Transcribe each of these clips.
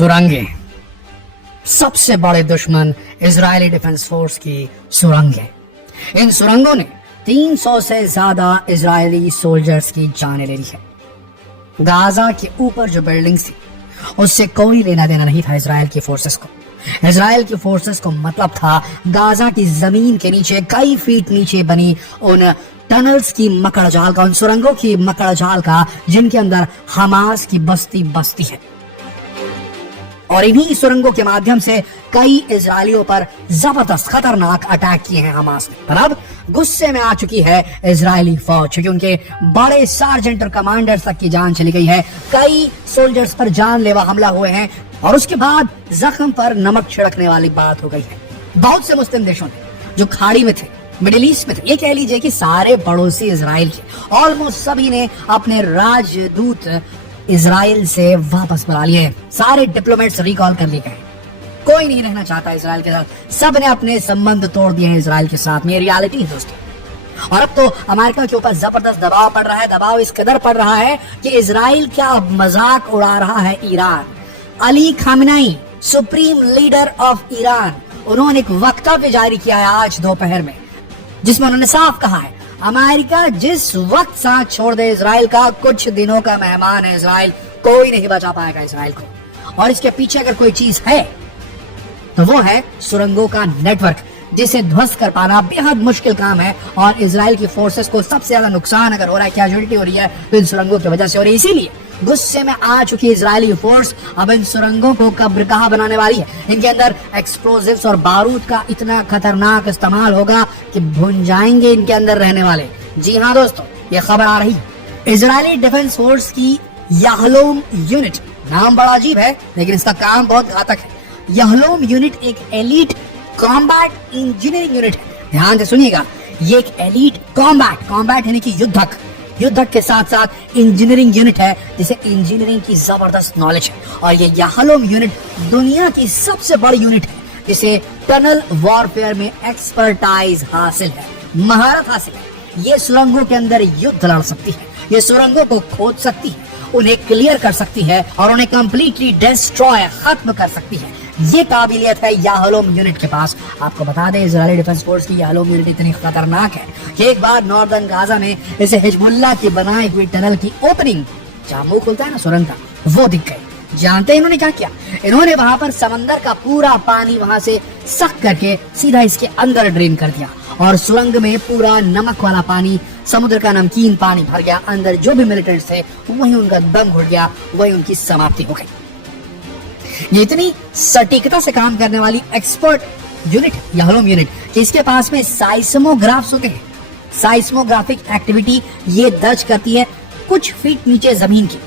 सुरंगें सबसे बड़े दुश्मन इजरायली डिफेंस फोर्स की सुरंगें। इन सुरंगों ने 300 से ज्यादा इजरायली सोल्जर्स की जानें ले ली है। गाजा के ऊपर जो बिल्डिंग्स थी उससे कोई लेना देना नहीं था इजराइल की फोर्सेस को। इजराइल की फोर्सेस को मतलब था गाजा की जमीन के नीचे कई फीट नीचे बनी उन टनल्स की मकड़जाल का, उन सुरंगों की मकड़जाल का जिनके अंदर हमास की बस्ती बसती है। और इन्हीं सुरंगों के माध्यम से कई इजरायलियों पर जबरदस्त खतरनाक अटैक किए हैं हमास ने। पर अब गुस्से में आ चुकी है इजरायली फौज, क्योंकि उनके बड़े सार्जेंट और कमांडर्स तक की जान चली गई है। कई सोल्जर्स पर जानलेवा हमला हुए हैं और उसके बाद जख्म पर नमक छिड़कने वाली बात हो गई है। बहुत से मुस्लिम देशों ने जो खाड़ी में थे, मिडिल ईस्ट में थे, ये कह लीजिए कि सारे पड़ोसी इजराइल के ऑलमोस्ट सभी ने अपने राजदूत इजराइल से वापस बुला लिए। सारे डिप्लोमेट्स रिकॉल कर लिए गए। कोई नहीं रहना चाहता इजराइल के साथ, सब ने अपने संबंध तोड़ दिए हैं इजराइल के साथ। ये रियलिटी है दोस्तों। और अब तो अमेरिका के ऊपर जबरदस्त दबाव पड़ रहा है। दबाव इस कदर पड़ रहा है कि इजराइल क्या मजाक उड़ा रहा है Iran. Ali Khamenei, supreme leader of Iran, उन्होंने एक वक्तव्य जारी किया है आज दोपहर में, जिसमें उन्होंने साफ कहा है अमेरिका जिस वक्त साथ छोड़ दे इजराइल का, कुछ दिनों का मेहमान है इजराइल, कोई नहीं बचा पाएगा इजराइल को। और इसके पीछे अगर कोई चीज है तो वो है सुरंगों का नेटवर्क, जिसे ध्वस्त कर पाना बेहद मुश्किल काम है। और इजराइल की फोर्सेस को सबसे ज्यादा नुकसान अगर हो रहा है, कैजुअलिटी हो रही है, तो इन सुरंगों की वजह से हो रही है। इसीलिए गुस्से में आ चुकी इजरायली फोर्स अब इन सुरंगों को कब्रगाह बनाने वाली है। इनके अंदर एक्सप्लोजिव्स और बारूद का इतना खतरनाक इस्तेमाल होगा कि भुन जाएंगे इनके अंदर रहने वाले। जी हाँ दोस्तों, ये खबर आ रही है इजरायली डिफेंस फोर्स की याहलोम यूनिट। नाम बड़ा अजीब है लेकिन इसका काम बहुत घातक है। याहलोम यूनिट एक एलीट कॉम्बैट इंजीनियरिंग यूनिट है। ध्यान से सुनिएगा, ये एक एलीट कॉम्बैट यानी कि युद्धक के साथ साथ इंजीनियरिंग यूनिट है, जिसे इंजीनियरिंग की जबरदस्त नॉलेज है। और ये याहलोम यूनिट दुनिया की सबसे बड़ी यूनिट है, जिसे टनल वॉरफेयर में एक्सपर्टाइज हासिल है, महारत हासिल है। ये सुरंगों के अंदर युद्ध लड़ सकती है, ये सुरंगों को खोद सकती है, उन्हें क्लियर कर सकती है और उन्हें कंप्लीटली डिस्ट्रॉय, खत्म कर सकती है। ये काबिलियत है याहलोम यूनिट के पास। आपको बता दें इजरायली डिफेंस फोर्स की याहलोम यूनिट इतनी खतरनाक है कि एक बार नॉर्दर्न गाजा में इसे हिजबुल्लाह की बनाई हुई टनल की ओपनिंग, जहां मुंह खुलता है ना सुरंग का, वो दिख गई। जानते हैं इन्होंने क्या किया? इन्होंने वहां पर समंदर का पूरा पानी वहां से सक करके सीधा इसके अंदर ड्रेन कर दिया और सुरंग में पूरा नमक वाला पानी, समुद्र का नमकीन पानी भर गया। अंदर जो भी मिलिटेंट्स थे वहीं उनका दम घुट गया, वहीं उनकी समाप्ति हो गई। ये इतनी सटीकता से काम करने वाली एक्सपर्ट यूनिट याहलोम यूनिट कि इसके पास में साइस्मोग्राफ्स होते हैं। साइस्मोग्राफिक एक्टिविटी ये दर्ज करती है कुछ फीट नीचे जमीन की।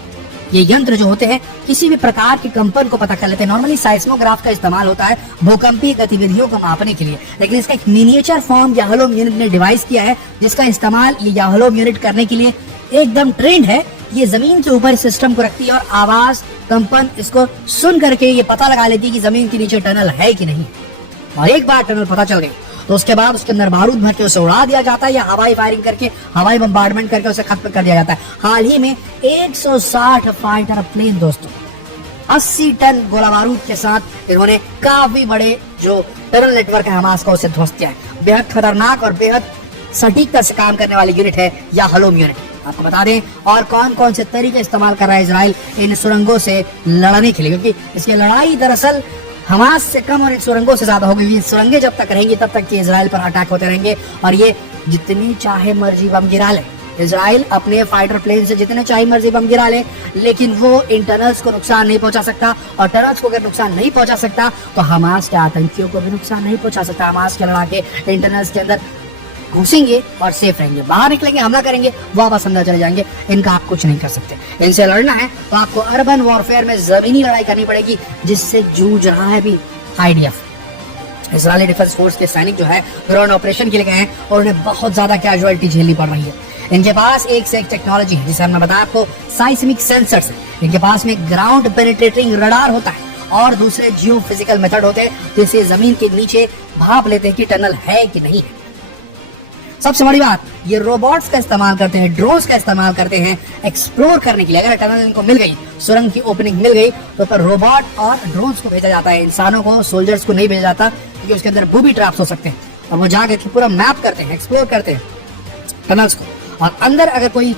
ये यंत्र जो होते हैं किसी भी प्रकार के कंपन को पता कर लेते हैं। नॉर्मली साइस्मोग्राफ का इस्तेमाल होता है भूकंपीय गतिविधियों को मापने के लिए, लेकिन इसका एक मिनिएचर फॉर्म याहलोम यूनिट ने डिवाइस किया है, जिसका इस्तेमाल ये याहलोम यूनिट करने के लिए एकदम ट्रेंड है। ये जमीन के ऊपर सिस्टम को रखती है और आवाज, कंपन इसको सुन करके ये पता लगा लेती है कि जमीन के नीचे टनल है कि नहीं। और एक बार टनल पता चल गई तो उसके बाद उसके अंदर बारूद भर के उसे उड़ा दिया जाता है या हवाई फायरिंग करके, हवाई बम्बार्डमेंट करके उसे खत्म कर दिया जाता है। हाल ही में 160 फाइटर प्लेन दोस्तों 80 टन गोला बारूद के साथ इन्होंने काफी बड़े जो टनल नेटवर्क है हमास का, उसे ध्वस्त किया है। बेहद खतरनाक और बेहद सटीकता से काम करने वाली यूनिट है याहलोम यूनिट। आपको बता दें और कौन कौन से तरीके इस्तेमाल कर रहा है इजराइल इन सुरंगों से लड़ने के लिए, क्योंकि इसकी लड़ाई दरअसल हमास से कम और इन सुरंगों से ज्यादा होगी। सुरंगें जब तक रहेंगी तब तक कि इजराइल पर अटैक होते रहेंगे और ये जितनी चाहे मर्जी बम गिरा ले, इजराइल अपने फाइटर प्लेन से जितने चाहे मर्जी बम गिरा ले, लेकिन वो इन टनल्स को नुकसान नहीं पहुंचा सकता। और टनल्स को अगर नुकसान नहीं पहुंचा सकता तो हमास के आतंकियों को भी नुकसान नहीं पहुंचा सकता। हमास के लड़ाके इन टनल्स के अंदर घुसेंगे और सेफ रहेंगे, बाहर निकलेंगे, हमला करेंगे, वापस अंदर चले जाएंगे। इनका आप कुछ नहीं कर सकते। इनसे लड़ना है तो आपको अर्बन वॉरफेयर में जमीनी लड़ाई करनी पड़ेगी, जिससे जूझ रहा है भी आईडीएफ। इजरायली डिफेंस फोर्स के सैनिक जो है ग्राउंड ऑपरेशन के लिए गए हैं और उन्हें बहुत ज्यादा कैजुअलिटी झेलनी पड़ रही है। इनके पास एक से एक टेक्नोलॉजी है, जिसे हमने बताया आपको, साइस्मिक सेंसर्स है। इनके पास में ग्राउंड पेनिट्रेटिंग रडार होता है और दूसरे जियो फिजिकल मेथड होते हैं, जिससे जमीन के नीचे भाप लेते हैं कि टनल है कि नहीं है। सबसे बड़ी बात, ये रोबोट्स का इस्तेमाल करते हैं, ड्रोन्स का इस्तेमाल करते हैं एक्सप्लोर करने के लिए। अगर टनल इनको मिल गई, सुरंग की ओपनिंग मिल गई, तो फिर रोबोट और ड्रोन्स को भेजा जाता है, इंसानों को, सोल्जर्स को नहीं भेजा जाता, क्योंकि उसके अंदर बूबी ट्रैप्स हो सकते हैं और वो जाकर के पूरा मैप करते हैं, एक्सप्लोर करते हैं टनल्स को। और अंदर अगर कोई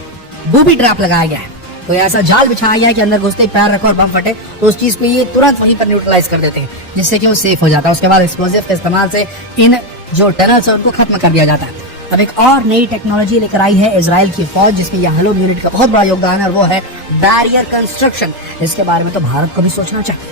बूबी ट्रैप लगाया गया है, कोई ऐसा जाल बिछाया गया है कि अंदर घुसते ही पैर रखो और बम फटे, तो उस चीज को ये तुरंत वहीं पर न्यूट्रलाइज कर देते हैं, जिससे कि वो सेफ हो जाता है। उसके बाद एक्सप्लोजिव के इस्तेमाल से इन जो टनल्स है उनको खत्म कर दिया जाता है। अब एक और नई टेक्नोलॉजी लेकर आई है इजराइल की फौज, जिसमें यह हलोम यूनिट का बहुत बड़ा योगदान है, और वो है बैरियर कंस्ट्रक्शन। इसके बारे में तो भारत को भी सोचना चाहिए,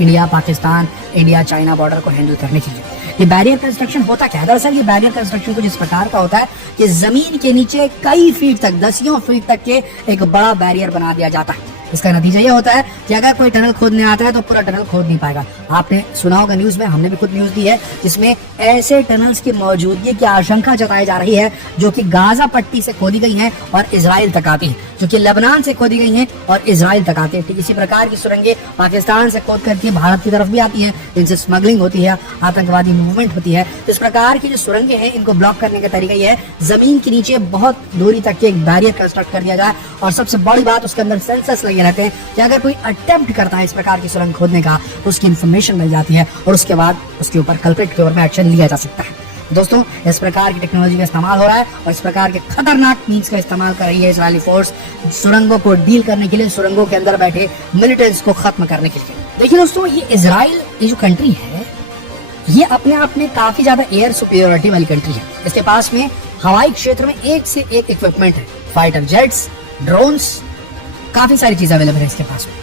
India Pakistan, India China border को हैंडल करने के लिए। ये बैरियर कंस्ट्रक्शन होता क्या है? दरअसल ये बैरियर कंस्ट्रक्शन कुछ इस प्रकार का होता है कि जमीन के नीचे कई फीट तक, दसियों फीट तक के एक बड़ा बैरियर बना दिया जाता है। इसका नतीजा ये होता है कि अगर कोई टनल खोदने आता है तो पूरा टनल खोद नहीं पाएगा। आपने सुना होगा न्यूज में, हमने भी खुद न्यूज दी है, जिसमें ऐसे टनल्स की मौजूदगी की आशंका जताई जा रही है जो कि गाजा पट्टी से खोदी गई हैं और इजराइल तक आती है, जो कि लेबनान से खोदी गई हैं और इजराइल तक आती है। ठीक इसी प्रकार की सुरंगें पाकिस्तान से खोद करके भारत की तरफ भी आती हैं, इनसे स्मगलिंग होती है, आतंकवादी मूवमेंट होती है। तो इस प्रकार की जो सुरंगें हैं, इनको ब्लॉक करने का तरीका ये है, जमीन के नीचे बहुत दूरी तक के एक बैरियर कंस्ट्रक्ट कर दिया जाए। और सबसे बड़ी बात, उसके अंदर सेंसर्स लगे रहते हैं कि अगर कोई अटेम्प्ट करता है इस प्रकार की सुरंग खोदने का, तो उसकी इंफॉर्मेशन मिल जाती है और उसके बाद उसके ऊपर कल्प्रिट के ऊपर में एक्शन लिया जा सकता है। दोस्तों, इस प्रकार की टेक्नोलॉजी का इस्तेमाल हो रहा है और इस प्रकार के खतरनाक मीन्स का इस्तेमाल कर रही है इजरायली फोर्स सुरंगों को डील करने के लिए, सुरंगों के अंदर बैठे मिलिटेंट्स को खत्म करने के लिए। देखिए दोस्तों, ये इजराइल, ये जो कंट्री है, ये अपने आप में काफी ज्यादा एयर सुपीरियरिटी वाली कंट्री है। इसके पास में हवाई क्षेत्र में एक से एक इक्विपमेंट है, फाइटर जेट्स, ड्रोन्स, काफी सारी चीजें अवेलेबल है इसके पास में।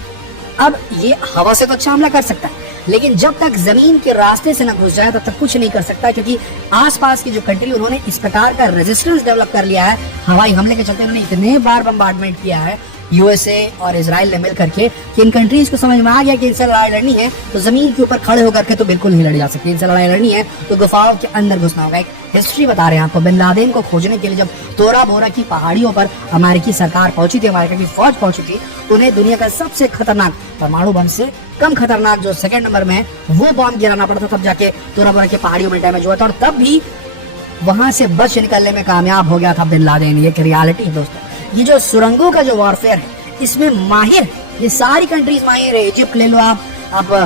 अब ये हवा से तो अच्छा हमला कर सकता है, लेकिन जब तक जमीन के रास्ते से न घुस जाए तब तक कुछ नहीं कर सकता, क्योंकि आसपास की जो कंट्री, उन्होंने इस प्रकार का रेजिस्टेंस डेवलप कर लिया है हवाई हमले के चलते। उन्होंने इतने बार बम्बार्डमेंट किया है यूएसए और इजराइल ने मिल करके कि इन कंट्रीज को समझ में आ गया कि इनसे लड़ाई लड़नी है तो जमीन के ऊपर खड़े होकर के तो बिल्कुल नहीं लड़ी जा सकती। इनसे लड़ाई लड़नी है तो गुफाओं के अंदर घुसना होगा। एक हिस्ट्री बता रहे हैं आपको, बिन लादेन को खोजने के लिए जब तोरा बोरा की पहाड़ियों पर अमेरिकी सरकार पहुंची थी, अमेरिका की फौज पहुंची थी, तो उन्हें दुनिया का सबसे खतरनाक परमाणु बम से कम खतरनाक जो सेकंड नंबर में है वो बम गिराना पड़ा था, तब जाके तोरा बोरा की पहाड़ियों में डैमेज हुआ था और तब भी वहां से बच निकलने में कामयाब हो गया था बिन लादेन। ये एक रियलिटी है दोस्तों। ये जो सुरंगों का जो वॉरफेयर है, इसमें माहिर ये सारी कंट्रीज माहिर है। इजिप्ट ले लो आप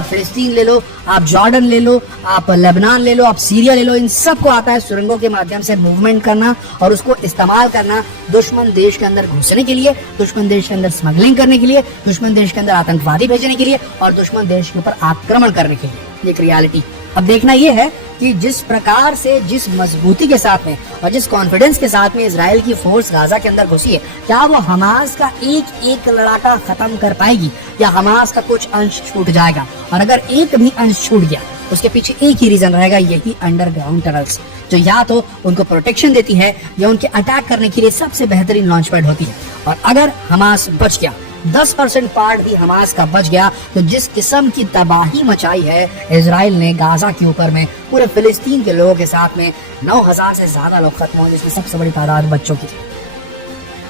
फिलिस्तीन ले लो, आप जॉर्डन ले लो, आप लेबनान ले लो, आप सीरिया ले लो, इन सबको आता है सुरंगों के माध्यम से मूवमेंट करना और उसको इस्तेमाल करना दुश्मन देश के अंदर घुसने के लिए, दुश्मन देश के अंदर स्मगलिंग करने के लिए, दुश्मन देश के अंदर आतंकवादी भेजने के लिए और दुश्मन देश के ऊपर आक्रमण करने के लिए। एक रियलिटी अब देखना यह है कि जिस प्रकार से, जिस मजबूती के साथ में और जिस कॉन्फिडेंस के साथ में इजराइल की फोर्स गाजा के अंदर घुसी है, क्या वो हमास का एक एक लड़ाका खत्म कर पाएगी या हमास का कुछ अंश छूट जाएगा? और अगर एक भी अंश छूट गया, उसके पीछे एक ही रीजन रहेगा, यही अंडरग्राउंड टनल्स, जो या तो उनको प्रोटेक्शन देती है या उनके अटैक करने के लिए सबसे बेहतरीन लॉन्च पैड होती है। और अगर हमास बच गया, 10% पार्ट भी हमास का बच गया, तो जिस किस्म की तबाही मचाई है इजराइल ने गाजा के ऊपर में, पूरे फिलिस्तीन के लोगों के साथ में 9,000 से ज्यादा लोग खत्म हुए, जिसमें सबसे बड़ी तादाद बच्चों की थी।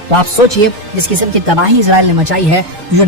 तो आप सोचिए, जिस किस्म की तबाही इजराइल ने मचाई है, जो